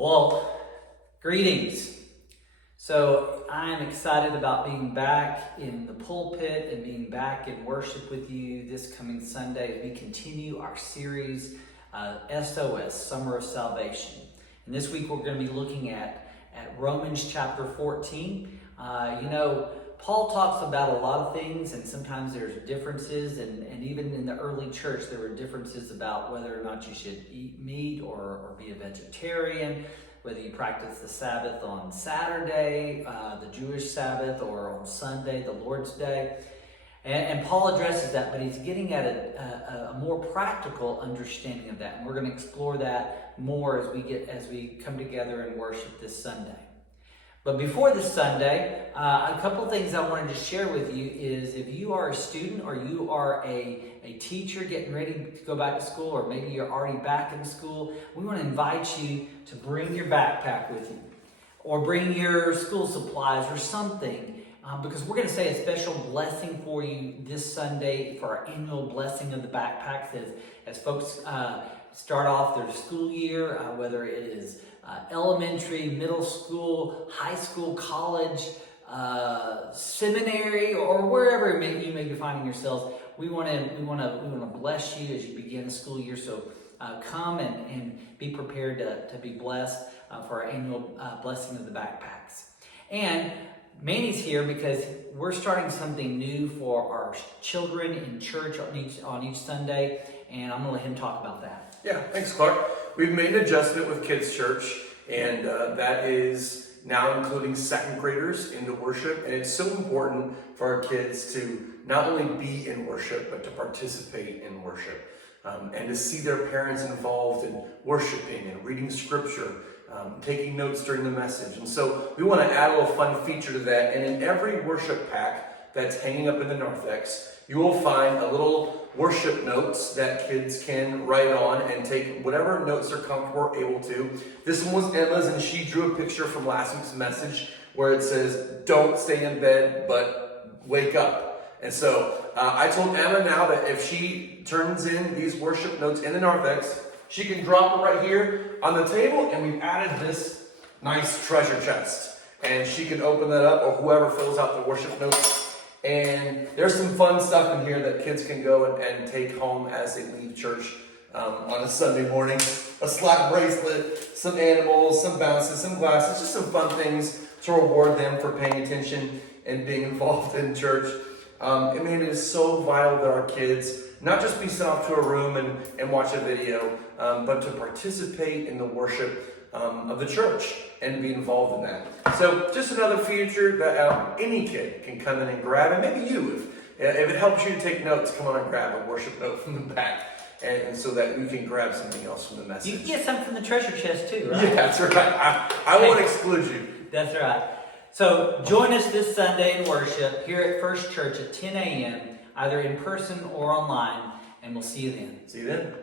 Well, greetings. So I'm excited about being back in the pulpit and being back in worship with you this coming Sunday as we continue our series, SOS, Summer of Salvation. And this week we're going to be looking at Romans chapter 14. Paul talks about a lot of things, and sometimes there's differences, and even in the early church there were differences about whether or not you should eat meat or be a vegetarian, whether you practice the Sabbath on Saturday, the Jewish Sabbath, or on Sunday, the Lord's Day. And Paul addresses that, but he's getting at a more practical understanding of that. And we're going to explore that more as we come together and worship this Sunday. But before this Sunday, a couple of things I wanted to share with you is if you are a student or you are a teacher getting ready to go back to school, or maybe you're already back in school, we want to invite you to bring your backpack with you or bring your school supplies or something. Because we're going to say a special blessing for you this Sunday for our annual blessing of the backpacks as folks start off their school year, whether it is elementary, middle school, high school, college, seminary, or wherever you may be finding yourselves. We want to bless you as you begin the school year. So come and be prepared to be blessed for our annual blessing of the backpacks. And Manny's here because we're starting something new for our children in church on each Sunday, and I'm going to let him talk about that. Yeah, thanks, Clark. We've made an adjustment with Kids Church, and that is now including second graders into worship. And it's so important for our kids to not only be in worship, but to participate in worship, and to see their parents involved in worshiping and reading scripture, taking notes during the message. And so we want to add a little fun feature to that. And in every worship pack that's hanging up in the narthex, you will find a little worship notes that kids can write on and take whatever notes they're comfortable or able to. This one was Emma's, and she drew a picture from last week's message where it says, "Don't stay in bed, but wake up." And so I told Emma now that if she turns in these worship notes in the narthex, she can drop it right here on the table, and we've added this nice treasure chest. And she can open that up, or whoever fills out the worship notes. And there's some fun stuff in here that kids can go and take home as they leave church on a Sunday morning. A slap bracelet, some animals, some bounces, some glasses, just some fun things to reward them for paying attention and being involved in church. It is so vital that our kids not just be sent off to a room and watch a video, but to participate in the worship of the church and be involved in that. So just another feature that any kid can come in and grab, and maybe you, if it helps you to take notes, come on and grab a worship note from the back, and so that you can grab something else from the message. You can get something from the treasure chest too, right? Yeah, that's right. I won't exclude you. That's right. So join us this Sunday in worship here at First Church at 10 a.m., either in person or online, and we'll see you then. See you then.